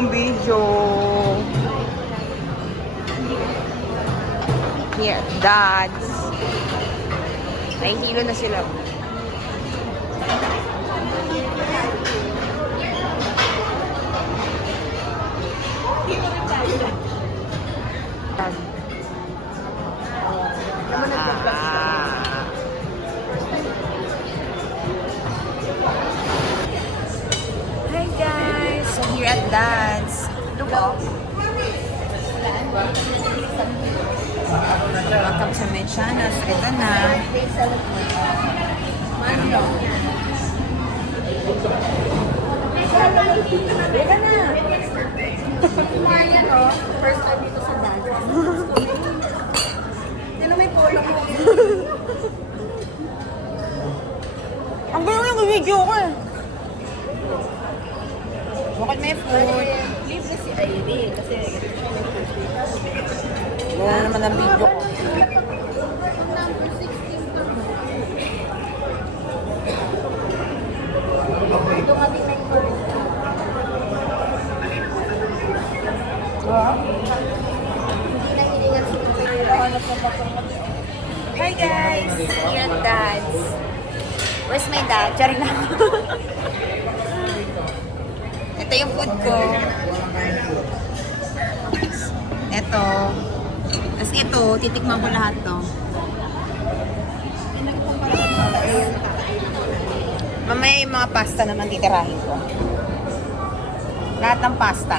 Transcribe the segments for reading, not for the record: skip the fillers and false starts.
home video. Here, Dad's. Ay, hilo na sila. Hi guys! So here at Dad's. Welcome to my channel. So ito na. Ito na. Marian, oh. First time dito sa Dad's. Sino may polo mo? Ang gulo yung video ko eh. Bakit may food? Libre si Irene kasi Wala naman ang video ko. number 16 to. Dumating na yung hindi na hiningan si Hi guys! Here at Dad's. Where's my dad? Charing na ako. Ito yung food ko. Ito. Tapos ito, titikman ko lahat to. Mamaya yung mga pasta naman titirahin ko. Lahat ng pasta.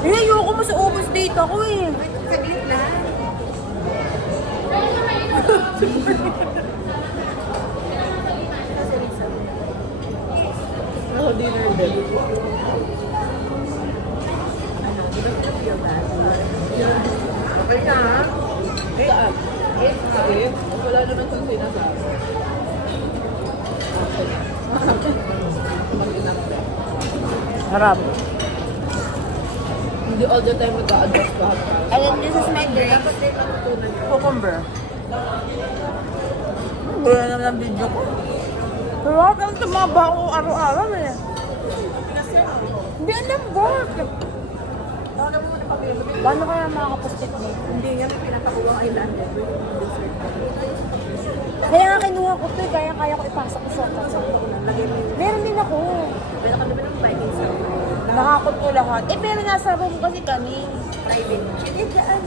Eh, ayoko mo sa ubos dito ako eh. Saglit lang. Ako dinner din. Okay na ha? Saan? Okay. Wala naman kung sinasabi. Harap. Hindi all the time mag-a-adjust ka. And this is my drink. Cucumber. Wala naman ang video ko. Pero ang tumaba ako araw-araw eh. Hindi alam work. Paano kaya makakapustit nito? Hindi nga may pinapakuha kay Lando. Kaya nga kinuha ko ito eh. Kaya ko ipasok ko sa Lagay mo yung meron din ako. meron ka naman ng Vikings sa Nakakot ko lahat. Eh pero nasa room kasi kami. private. Hindi dyan.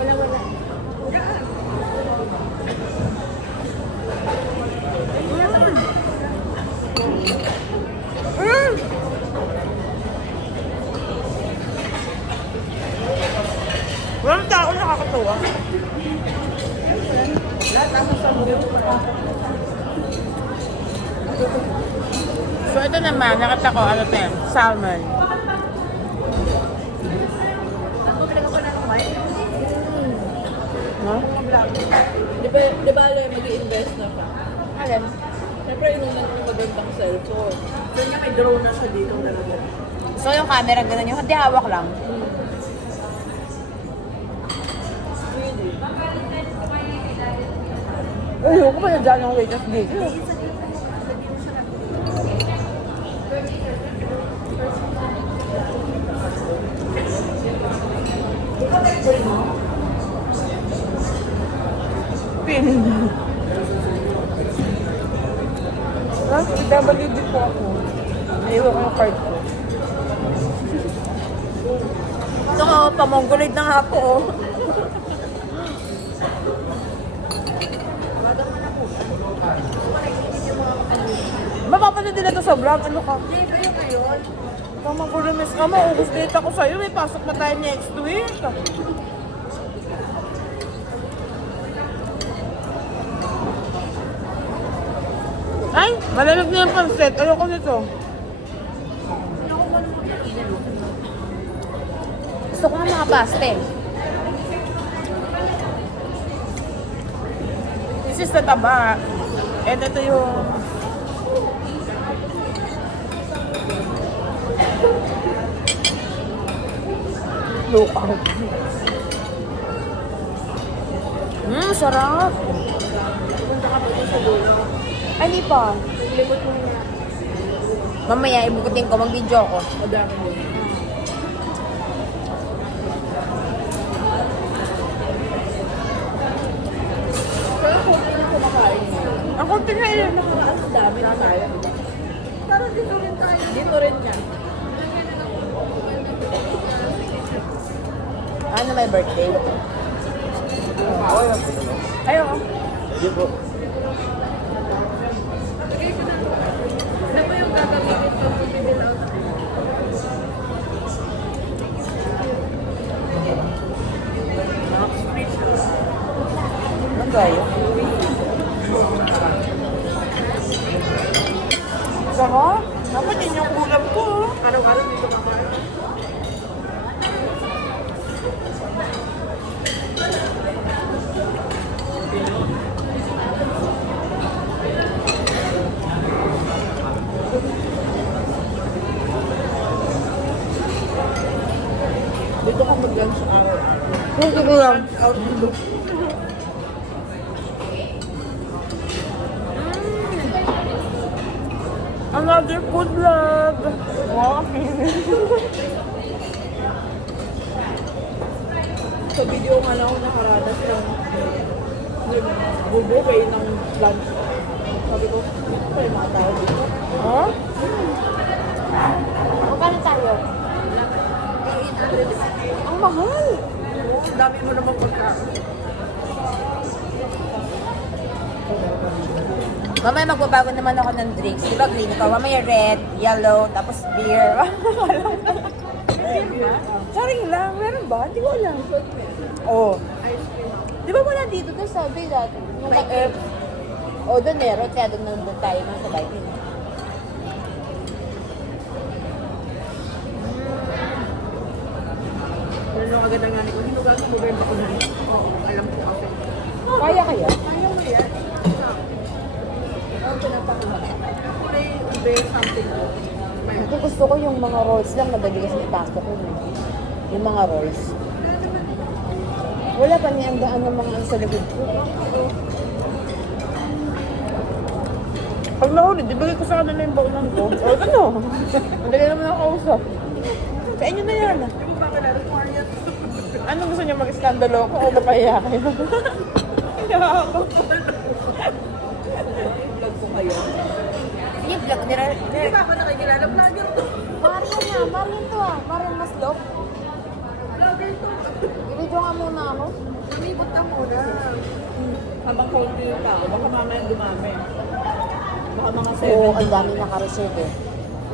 Wala. Walang tao nakakatuwa. So ito naman, nakita ko ano ito salmon. Ako pinagawa ko ng white. No? Di ba alam, mag-i-invest na siya? Alam. Siyempre, inunan ko magandang cellphone. Doon niya may drone na siya dito talaga. So yung camera ganun yung hindi hawak lang. Really? Ayoko pa na dyan ang waitress dito. Pin. WD po ako. Naiwan ko yung card ko. Ito ko, pamongolid na nga po. Mapapanood din ito sa vlog. Ano ka? Tama ko rin, miss ka. Maubos date ako sa'yo. May pasok na tayo next week. Ay, malamig na yung pansit. Ayoko nito. Gusto ko nga mga pastel. This is the taba. And ito yung lukaw. Sarap. Punta ka po sa dulo. Ay, di pa. Limot mo na. Mamaya, ibukutin ko. Mag-video ako. Madami mo. Pero kung hindi na kumakain mo. Ang konti na yun. Nakaraan ang dami na tayo. Pero dito rin tayo. Dito rin yan. Ano may birthday? Ayoko. Hindi po. Ano ba yung gagamitin pag bibili out? Ano ba yun? Saka? Dapat yun yung ulam ko. Araw-araw dito kakain. Dito ka mag-lunch araw-araw. Gusto ko lang. Out dito. Another food vlog. Wow. Sa video nga lang ako nakaranas ng nag-bubuhay ng lunch. Sabi ko, pa yung mga tao dito. Huh? Magkano tayo? Ang mahal. Ang dami mo naman pagkain. Mamaya magbabago naman ako ng drinks. Di ba green ikaw? Mamaya red, yellow, tapos beer. Charing lang. Meron ba? Hindi ko alam. Oo. Di ba wala dito? Doon sa bay dati. Yung may herb. O, doon meron. Kaya doon nandun tayo ng sabay. Ano agad ang nanay ko? Hinugasan mo ba yung bakuna? Oo, alam ko kasi. Kaya kaya? Kaya mo yan. Ano pinapakuna? Kulay, ube, something. May Ito gusto ko yung mga rolls lang. Madali kasi ipasok ko. Yung mga rolls. Wala pa niya ang daan ng mga ano sa likod ko. Pag nahulid, ibigay ko sa kanila yung baunan ko. O, ano? Madali naman ako kausap. Sa inyo na yan. Di ba ba na required? Ano gusto niyo mag-skandalo ko o mapahiya kayo? Kaya ako. Vlog ko kayo. Sige, vlog. Di ba ako nakikilala? Vlogger to. Marian na. Marian to ah. Marian Maslop. Vlogger to. Ibidyo nga muna ako. Lumibot ka muna. Habang kaunti yung tao, baka mamaya dumami. Baka mga Oo, 7. ang dami naka-reserve eh.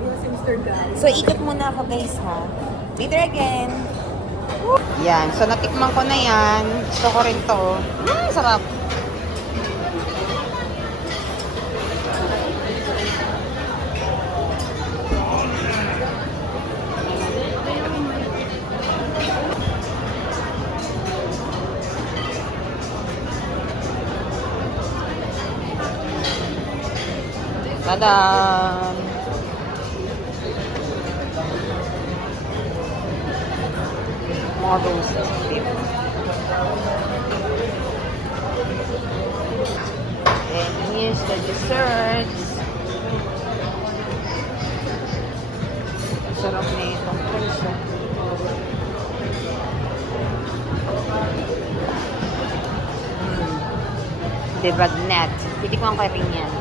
Yung si Mr. Guy. So, ikot muna ako guys ha. Later again. Yan. So, natikman ko na yan. Gusto ko rin to. Sarap. Tada! Mga roasted beef. And here's the desserts. Sarap na itong pulsa. De bagnet. Titikman ko rin yan.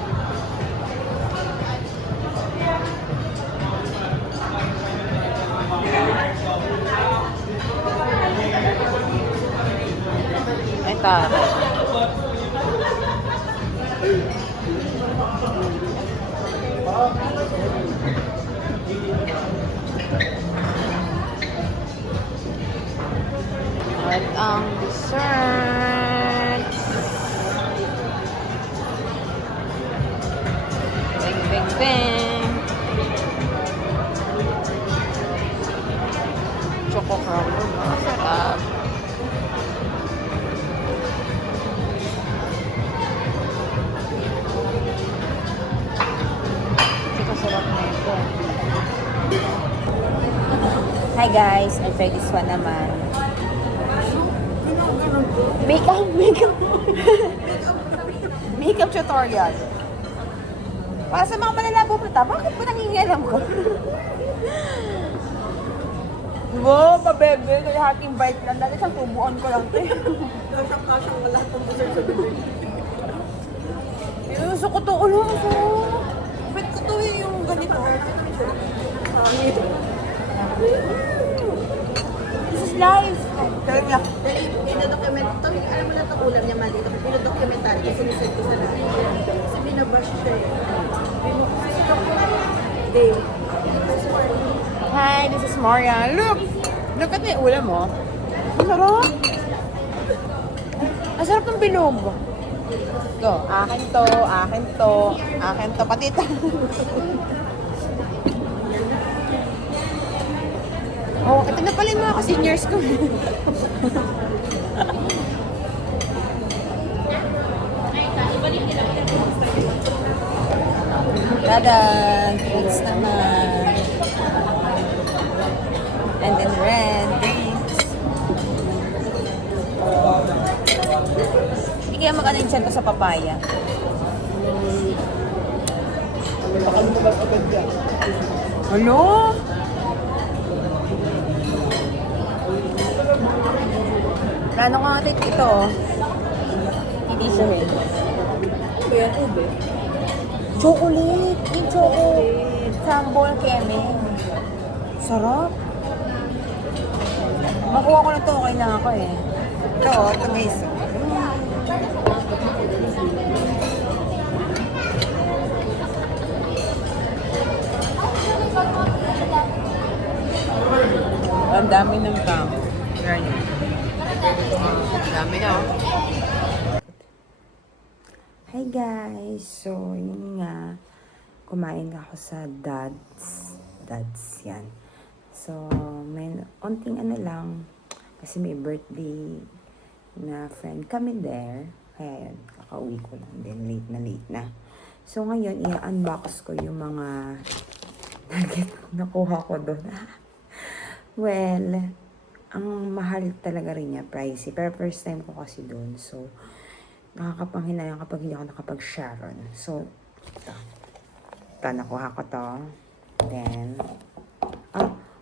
Ay, tara. At ang desserts. Bing, bing, bing. Choco crumble. Masarap. Sarap na ito. Hi guys, I tried this one naman. Makeup tutorial. Para sa mga malalago mata, bakit ba nangingialam ka? Wow, pabebe, kaya hating bite lang. Dati isang tubuan ko lang ito. Kasyang-kasyang lahat ng dessert sa bibig. Gusto ko to ulo. Ba't ko to yung ganito? Pangit. This is life. Tawag niya. Pinodocument, alam mo na itong ulam niya mali. Pinodocumentary kasi sinisend ko sa lahat. Kasi binabrush siya eh. Dave. Hi, this is Maria. Look! Look at yung ulam mo. Ang sarap. Ang sarap ng bilog. Ito, akin to, akin to, akin to, pati ito. Oh, ito na pala yung mga seniors ko. Dadan, fruits naman. And then red drinks. Hindi kaya mag-ano sa papaya. Baka lumabas agad yan. Ano? Plano ka nga ito. Hindi siya rin. Kaya ube. Chocolate! Yung choco. Sambol keme. Sarap. Makuha ko na ito. Okay na ako eh. Ito guys. Ang dami ng tao. Ang dami na oh. Hi guys! So, yun nga. Kumain ako sa Dads. Dads yan. So, may onting ano lang. Kasi may birthday na friend kami there. Kaya yun, kakauwi ko lang din. Late na. So, ngayon, i-unbox ko yung mga nugget na nakuha ko doon. Well, ang mahal talaga rin niya, pricey. Pero first time ko kasi doon. So, nakakapanghinayang kapag hindi ako nakapag-Sharon. So, ito. Ito, nakuha ko to. Then,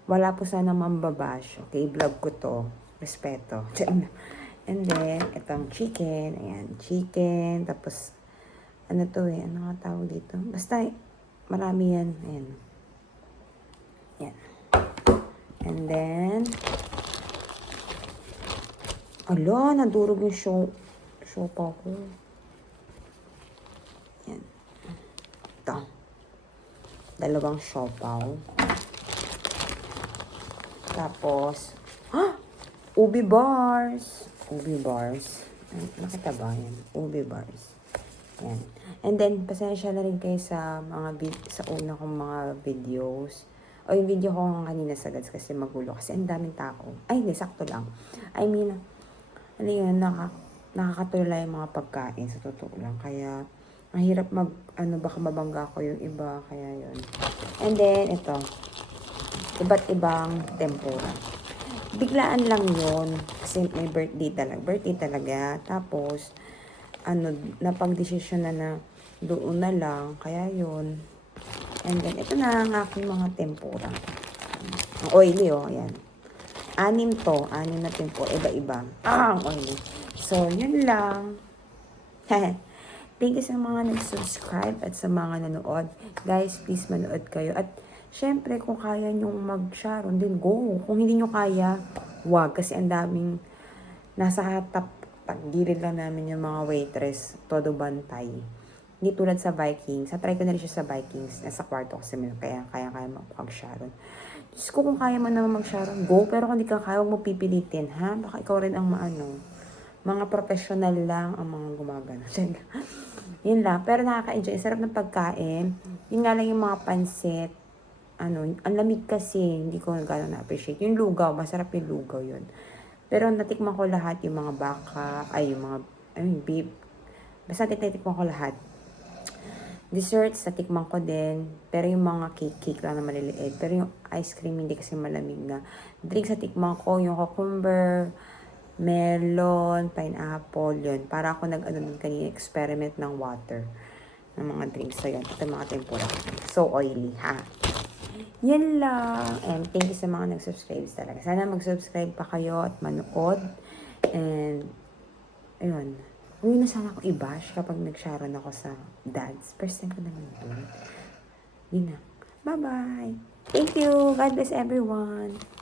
wala po sana mambabash. Okay, vlog ko to. Respeto. And then, itong chicken. Ayan, chicken. Tapos, ano to eh? Ano nga tawag dito? Basta, marami yan. Ayan. Ayan. And then, ala, nadurog yung sopa ko. Yan. Ito. Dalawang siopaw. Tapos, ubi bars. Ubi bars. Ay, nakita ba yan? Ubi bars. Yan. And then, pasensya na rin kayo sa sa una kong mga videos. O yung video ko kanina sa Dads kasi magulo. Kasi ang daming tao. Ay, hindi, sakto lang. I mean, ano yun, nakakatulala yung mga pagkain sa totoo lang. Kaya, mahirap baka mabangga ko yung iba. Kaya yun. And then, ito. Iba't ibang tempura. Biglaan lang yun. Kasi may birthday talaga. Tapos, napag-desisyon na doon na lang. Kaya yun. And then, ito na ang aking mga tempura. Ang oily, oh. Ayan. 6 na tempura. Iba-iba. Ang oily. So, yun lang. Thank you sa mga nag-subscribe at sa mga nanood. Guys, please manood kayo. At, syempre, kung kaya nyong mag-Sharon, then go. Kung hindi nyo kaya, wag. Kasi ang daming nasa tagilid lang namin yung mga waitress. Todo bantay. Hindi tulad sa Vikings. Try ko na rin siya sa Vikings. Nasa kwarto kasi kaya mag-Sharon. Diyos ko, kung kaya mo naman mag-Sharon, go. Pero kung hindi ka kaya, huwag mo pipilitin, ha? Baka ikaw rin ang mga professional lang ang mga gumagana. Yun lang. Pero nakaka-enjoy. Sarap ng pagkain. Yun nga lang yung mga pansit. Ang lamig kasi. Hindi ko gano'n na-appreciate. Yung lugaw. Masarap yung lugaw yun. Pero natikman ko lahat. Yung mga baka. Beef. Basta natikman ko lahat. Desserts, natikman ko din. Pero yung mga cake lang na maliliit. Pero yung ice cream, hindi kasi malamig na. Drinks, natikman ko yung cucumber, melon, pineapple, yun. Para ako kanina experiment ng water. ng mga drinks. So, yun. Ito yung mga tempura. So oily, ha? Yan lang. And thank you sa mga nag-subscribe talaga. Sana mag-subscribe pa kayo at manood. And, ayun. Huwag na sana ako i-bash kapag nag-sharon ako sa dads. First time ko naman ito. Yun na. Bye-bye. Thank you. God bless everyone.